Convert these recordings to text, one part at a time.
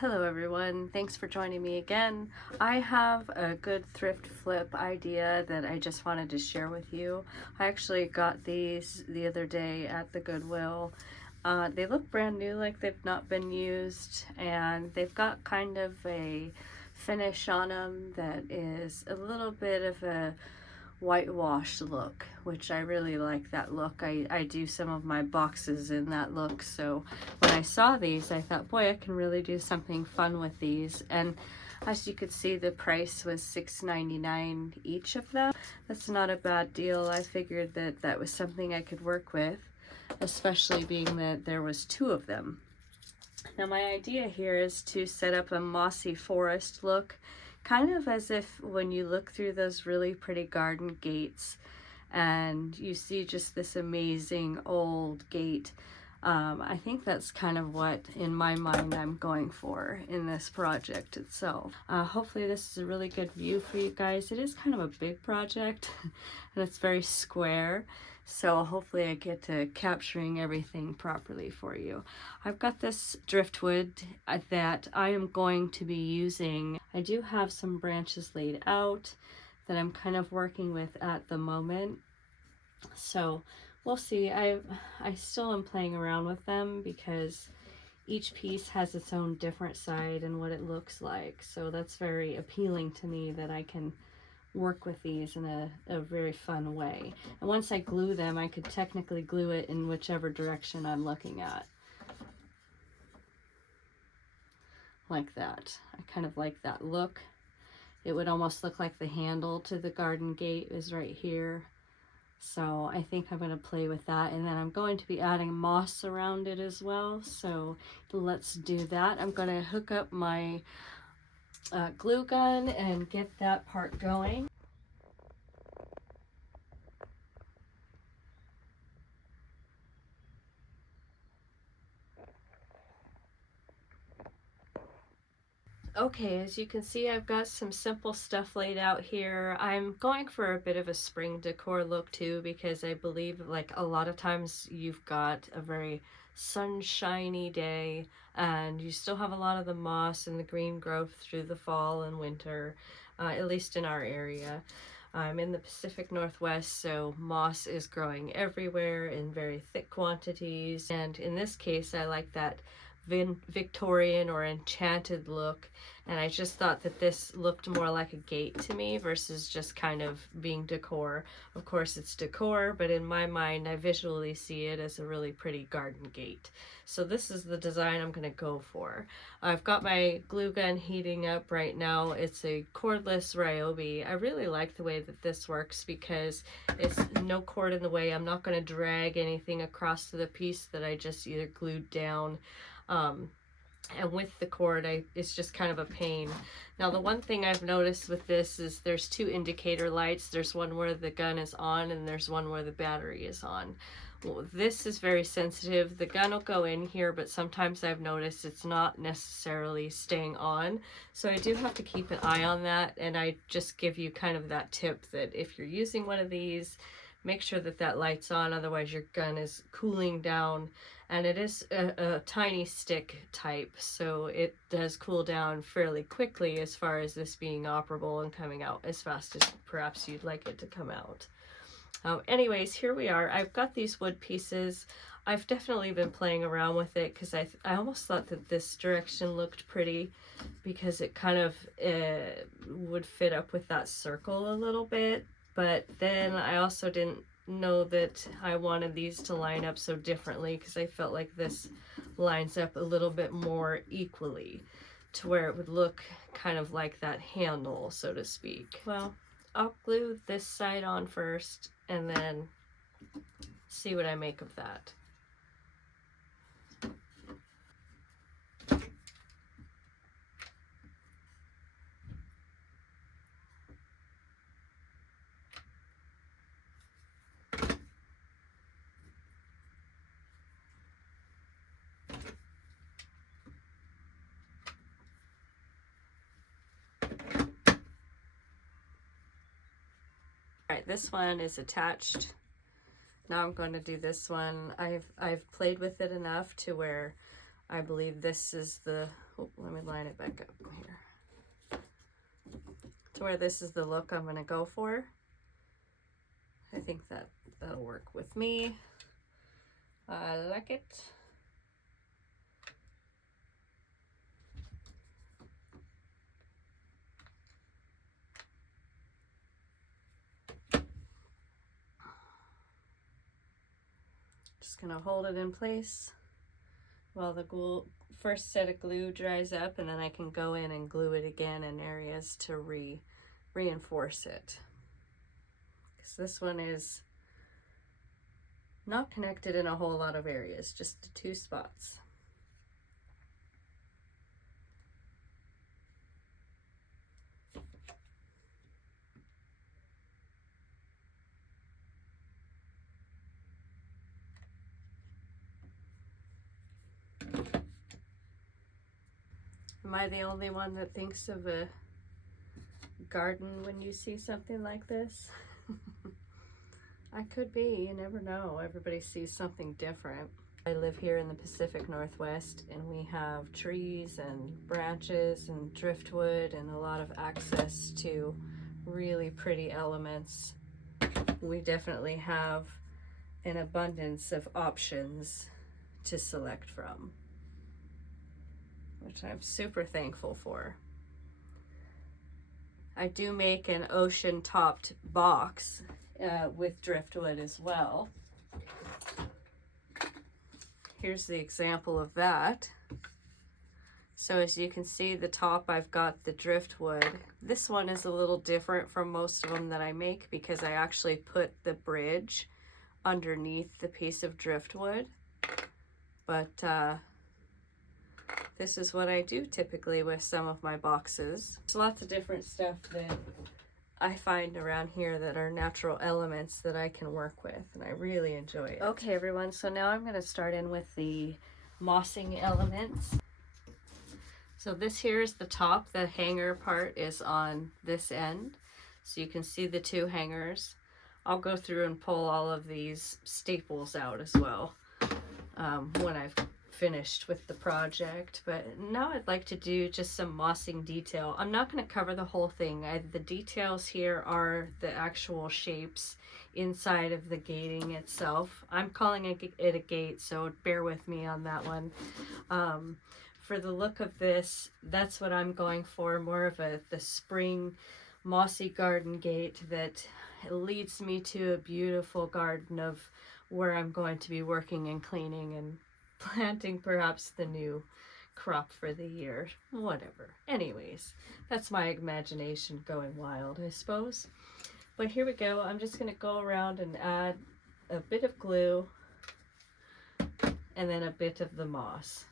Hello everyone, thanks for joining me again. I have a good thrift flip idea that I just wanted to share with you. I actually got these the other day at the Goodwill. They look brand new, like they've not been used, and they've got kind of a finish on them that is a little bit of a whitewashed look, which I really like that look. I do some of my boxes in that look, so when I saw these I thought, boy, I can really do something fun with these. And as you could see, the price was $6.99 each of them. That's not a bad deal. I figured that that was something I could work with, especially being that there was two of them. Now my idea here is to set up a mossy forest look, kind of as if when you look through those really pretty garden gates and you see just this amazing old gate. I think that's kind of what in my mind I'm going for in this project itself. Hopefully this is a really good view for you guys. It is kind of a big project and it's very square, so hopefully I get to capturing everything properly for you. I've got this driftwood that I am going to be using. I do have some branches laid out that I'm kind of working with at the moment, so we'll see. I still am playing around with them because each piece has its own different side and what it looks like, so that's very appealing to me that I can work with these in a very fun way. And once I glue them, I could technically glue it in whichever direction I'm looking at. Like that. I kind of like that look. It would almost look like the handle to the garden gate is right here. So I think I'm going to play with that, and then I'm going to be adding moss around it as well. So let's do that. I'm going to hook up my glue gun and get that part going. Okay, as you can see, I've got some simple stuff laid out here. I'm going for a bit of a spring decor look too, because I believe like a lot of times you've got a very sunshiny day and you still have a lot of the moss and the green growth through the fall and winter, at least in our area. I'm in the Pacific Northwest, so moss is growing everywhere in very thick quantities, and in this case I like that Victorian or enchanted look, and I just thought that this looked more like a gate to me versus just kind of being decor. Of course it's decor, but in my mind I visually see it as a really pretty garden gate. So this is the design I'm going to go for. I've got my glue gun heating up right now. It's a cordless Ryobi. I really like the way that this works because it's no cord in the way. I'm not going to drag anything across to the piece that I just either glued down. And with the cord, it's just kind of a pain. Now the one thing I've noticed with this is there's two indicator lights. There's one where the gun is on and there's one where the battery is on. Well, this is very sensitive. The gun will go in here, but sometimes I've noticed it's not necessarily staying on. So I do have to keep an eye on that, and I just give you kind of that tip that if you're using one of these, make sure that that light's on, otherwise your gun is cooling down. And it is a tiny stick type, so it does cool down fairly quickly as far as this being operable and coming out as fast as perhaps you'd like it to come out. Anyways, here we are. I've got these wood pieces. I've definitely been playing around with it because I almost thought that this direction looked pretty because it kind of would fit up with that circle a little bit. But then I also didn't know that I wanted these to line up so differently because I felt like this lines up a little bit more equally to where it would look kind of like that handle, so to speak. Well, I'll glue this side on first and then see what I make of that. Alright, this one is attached. Now I'm going to do this one. I've played with it enough to where I believe this is the, oh, let me line it back up here. To where this is the look I'm gonna go for. I think that'll work with me. I like it. Just gonna hold it in place while the first set of glue dries up, and then I can go in and glue it again in areas to reinforce it. Because this one is not connected in a whole lot of areas, just the 2 spots. Am I the only one that thinks of a garden when you see something like this? I could be, you never know. Everybody sees something different. I live here in the Pacific Northwest, and we have trees and branches and driftwood and a lot of access to really pretty elements. We definitely have an abundance of options to select from, which I'm super thankful for. I do make an ocean topped box with driftwood as well. Here's the example of that. So as you can see, the top, I've got the driftwood. This one is a little different from most of them that I make because I actually put the bridge underneath the piece of driftwood. But this is what I do typically with some of my boxes. There's lots of different stuff that I find around here that are natural elements that I can work with, and I really enjoy it. Okay everyone, so now I'm going to start in with the mossing elements. So this here is the top. The hanger part is on this end, so you can see the 2 hangers. I'll go through and pull all of these staples out as well when I've finished with the project. But now I'd like to do just some mossing detail. I'm not going to cover the whole thing. The details here are the actual shapes inside of the gating itself. I'm calling it a gate, so bear with me on that one. For the look of this, that's what I'm going for, more of the spring mossy garden gate that leads me to a beautiful garden of where I'm going to be working and cleaning and planting perhaps the new crop for the year, whatever. Anyways, that's my imagination going wild, I suppose. But here we go. I'm just going to go around and add a bit of glue and then a bit of the moss.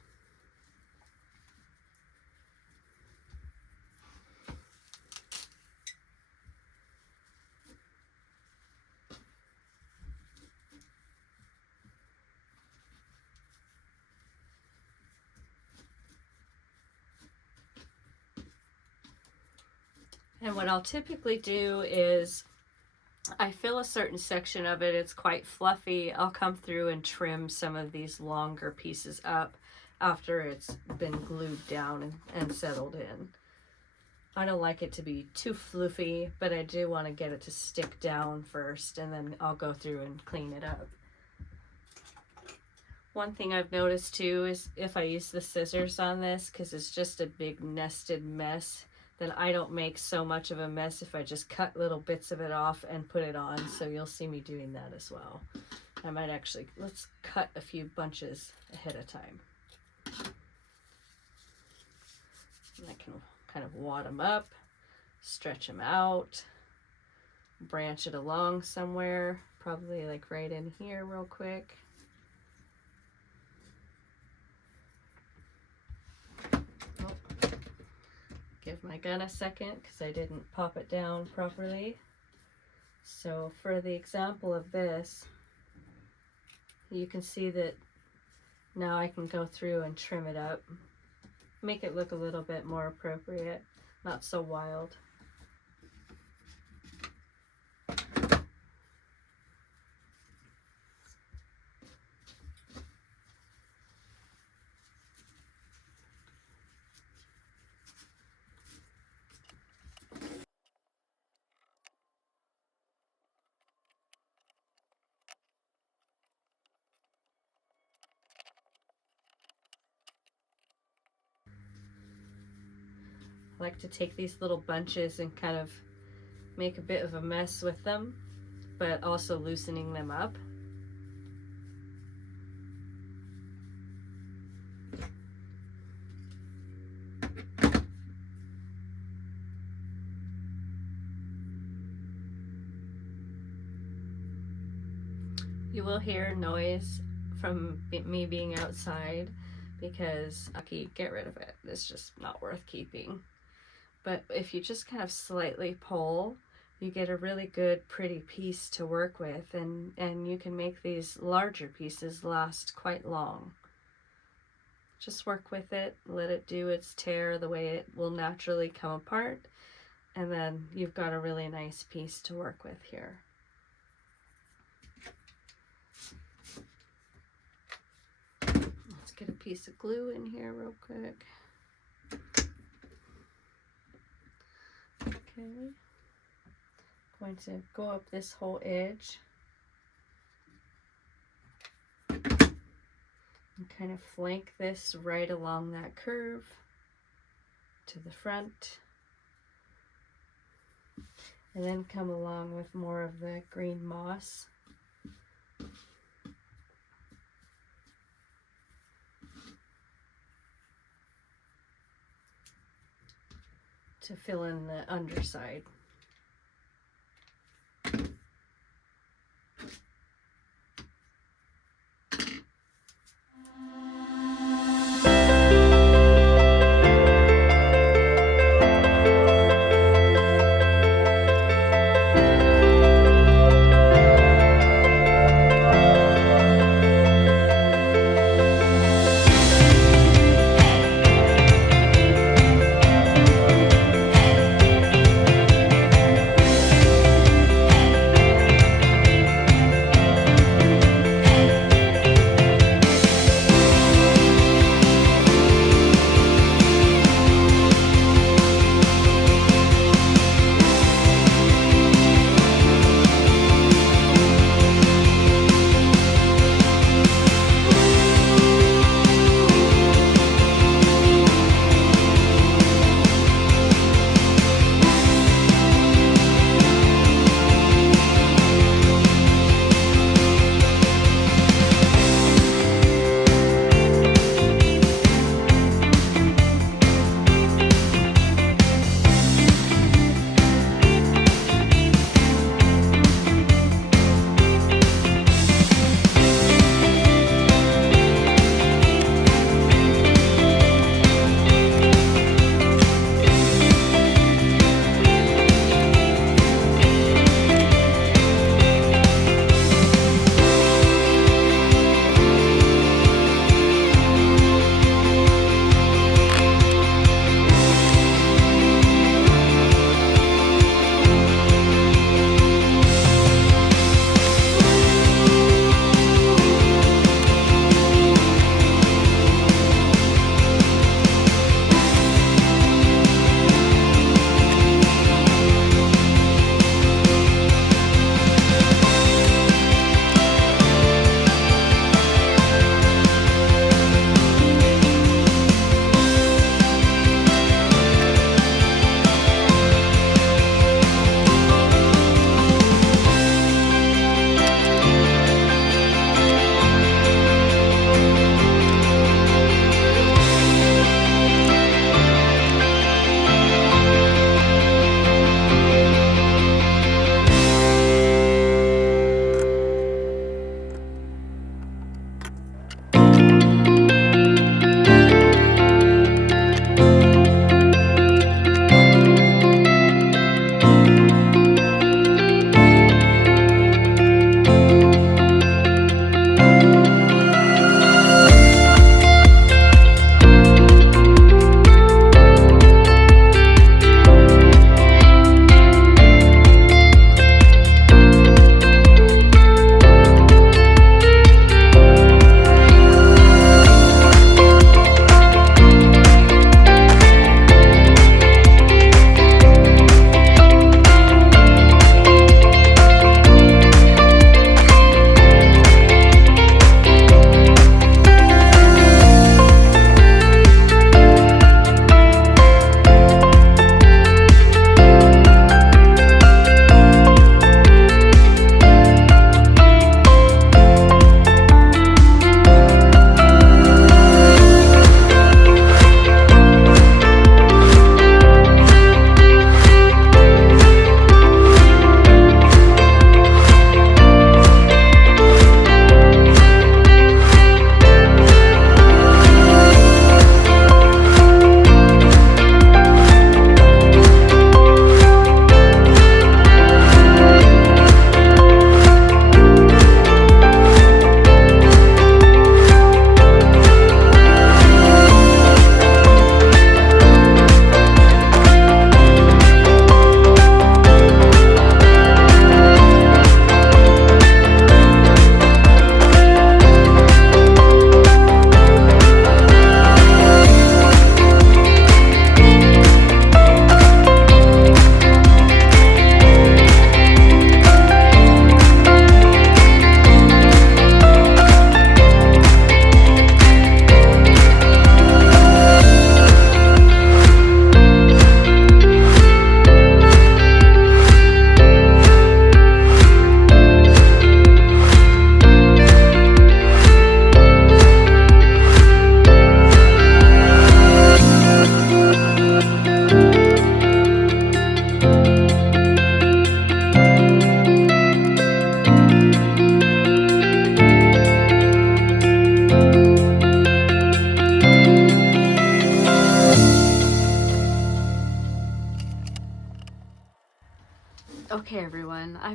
And what I'll typically do is I fill a certain section of it. It's quite fluffy. I'll come through and trim some of these longer pieces up after it's been glued down and settled in. I don't like it to be too floofy, but I do want to get it to stick down first, and then I'll go through and clean it up. One thing I've noticed too is if I use the scissors on this, because it's just a big nested mess, then I don't make so much of a mess if I just cut little bits of it off and put it on. So you'll see me doing that as well. I might actually, let's cut a few bunches ahead of time. And I can kind of wad them up, stretch them out, branch it along somewhere, probably like right in here real quick. Give my gun a second because I didn't pop it down properly. So for the example of this, you can see that now I can go through and trim it up, make it look a little bit more appropriate, not so wild. I like to take these little bunches and kind of make a bit of a mess with them, but also loosening them up. You will hear noise from me being outside because I can't get rid of it. It's just not worth keeping. But if you just kind of slightly pull, you get a really good, pretty piece to work with, and you can make these larger pieces last quite long. Just work with it, let it do its tear the way it will naturally come apart, and then you've got a really nice piece to work with here. Let's get a piece of glue in here real quick. Okay. Going to go up this whole edge and kind of flank this right along that curve to the front, and then come along with more of the green moss. To fill in the underside.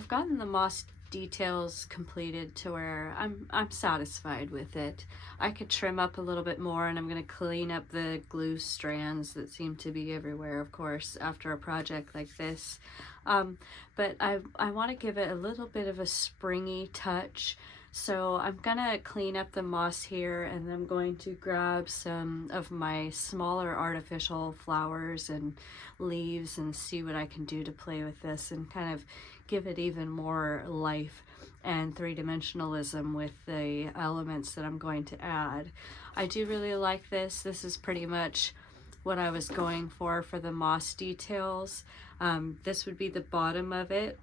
I've gotten the moss details completed to where I'm satisfied with it. I could trim up a little bit more, and I'm going to clean up the glue strands that seem to be everywhere, of course, after a project like this. But I want to give it a little bit of a springy touch. So I'm gonna clean up the moss here, and I'm going to grab some of my smaller artificial flowers and leaves and see what I can do to play with this and kind of give it even more life and three-dimensionalism with the elements that I'm going to add. I do really like this. This is pretty much what I was going for the moss details. This would be the bottom of it.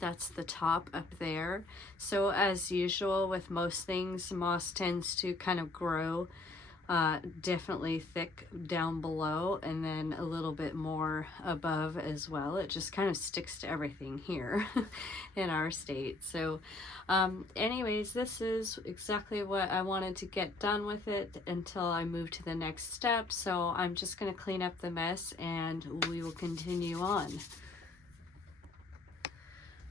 That's the top up there. So as usual with most things, moss tends to kind of grow definitely thick down below and then a little bit more above as well. It just kind of sticks to everything here in our state. So anyways, this is exactly what I wanted to get done with it until I move to the next step. So I'm just going to clean up the mess and we will continue on.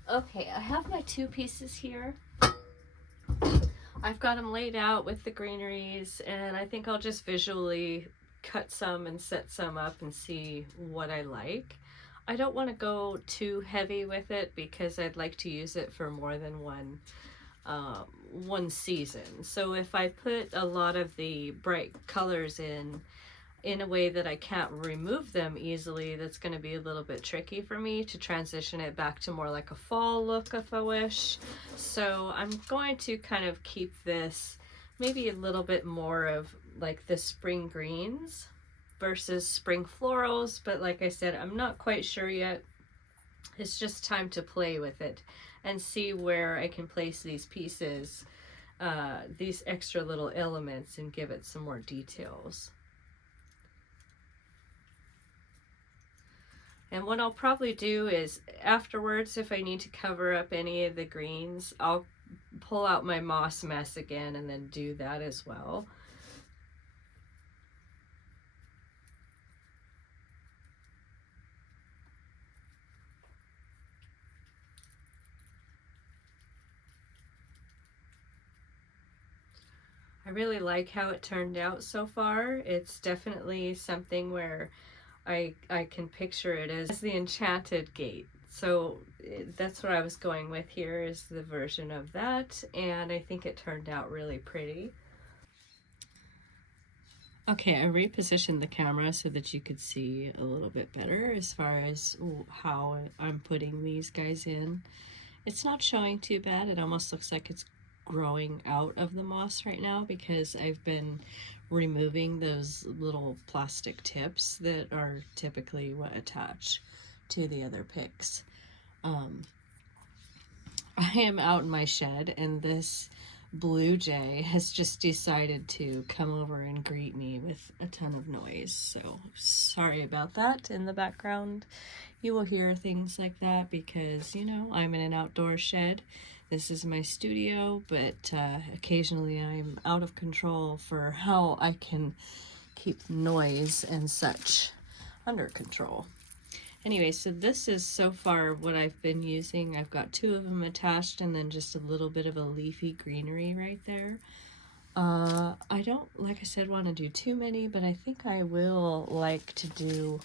Okay, I have my two pieces here. I've got them laid out with the greeneries, and I think I'll just visually cut some and set some up and see what I like. I don't want to go too heavy with it because I'd like to use it for more than one season. So if I put a lot of the bright colors in a way that I can't remove them easily, that's going to be a little bit tricky for me to transition it back to more like a fall look if I wish. So I'm going to kind of keep this maybe a little bit more of like the spring greens versus spring florals, but like I said, I'm not quite sure yet. It's just time to play with it and see where I can place these pieces, these extra little elements, and give it some more details. And what I'll probably do is afterwards, if I need to cover up any of the greens, I'll pull out my moss mess again and then do that as well. I really like how it turned out so far. It's definitely something where I can picture it as the enchanted gate. So that's what I was going with here, is the version of that, and I think it turned out really pretty. Okay, I repositioned the camera so that you could see a little bit better as far as how I'm putting these guys in. It's not showing too bad. It almost looks like it's growing out of the moss right now because I've been removing those little plastic tips that are typically what attach to the other picks. I am out in my shed, and this blue jay has just decided to come over and greet me with a ton of noise. So sorry about that in the background. You will hear things like that because, you know, I'm in an outdoor shed. This is my studio, but occasionally I'm out of control for how I can keep noise and such under control. Anyway, so this is so far what I've been using. I've got two of them attached and then just a little bit of a leafy greenery right there. I don't, like I said, want to do too many, but I think I will like to do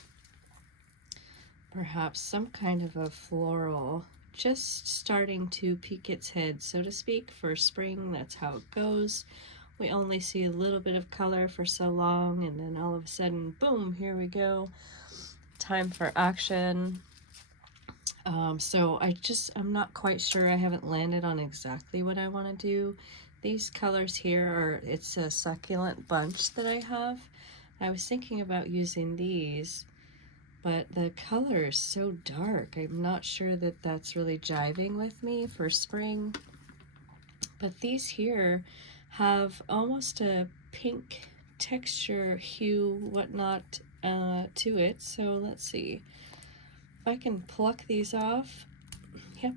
perhaps some kind of a floral, just starting to peek its head, so to speak, for spring. That's how it goes. We only see a little bit of color for so long, and then all of a sudden, boom, here we go. Time for action. So I'm not quite sure. I haven't landed on exactly what I want to do. These colors here it's a succulent bunch that I have. I was thinking about using these, but the color is so dark. I'm not sure that that's really jiving with me for spring. But these here have almost a pink texture, hue, whatnot to it. So let's see if I can pluck these off. Yep.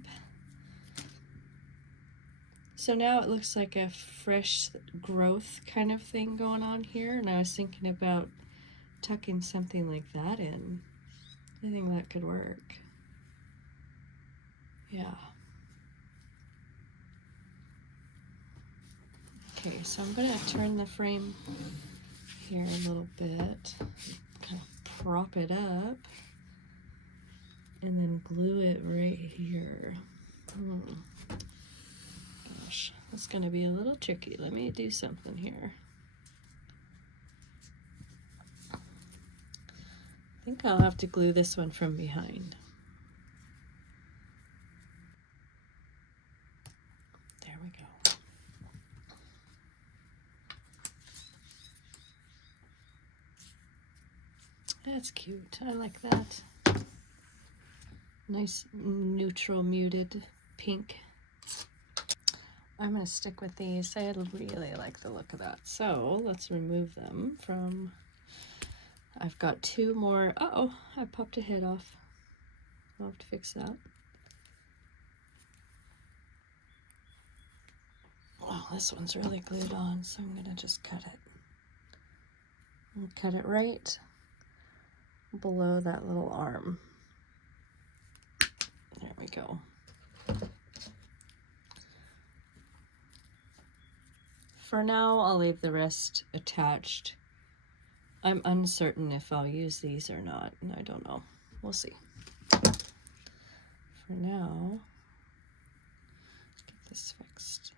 So now it looks like a fresh growth kind of thing going on here, and I was thinking about tucking something like that in. I think that could work. Yeah. Okay, so I'm gonna turn the frame here a little bit, kind of prop it up, and then glue it right here. Gosh, that's gonna be a little tricky. Let me do something here. I think I'll have to glue this one from behind. There we go. That's cute. I like that. Nice neutral muted pink. I'm going to stick with these. I really like the look of that. So let's remove them from... I've got two more. Uh-oh, I popped a head off. I'll have to fix that. Oh, this one's really glued on, so I'm going to just cut it. I'll cut it right below that little arm. There we go. For now, I'll leave the rest attached. I'm uncertain if I'll use these or not, and I don't know. We'll see. For now, get this fixed.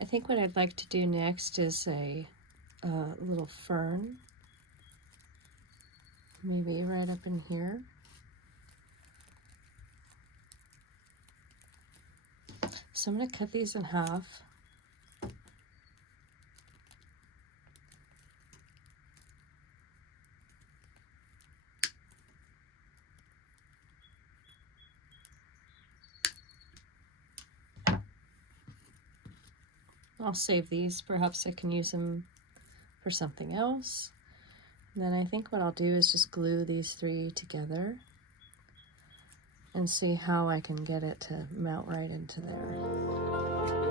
I think what I'd like to do next is a little fern, maybe right up in here. So I'm going to cut these in half. I'll save these. Perhaps I can use them for something else. And then I think what I'll do is just glue these three together and see how I can get it to mount right into there.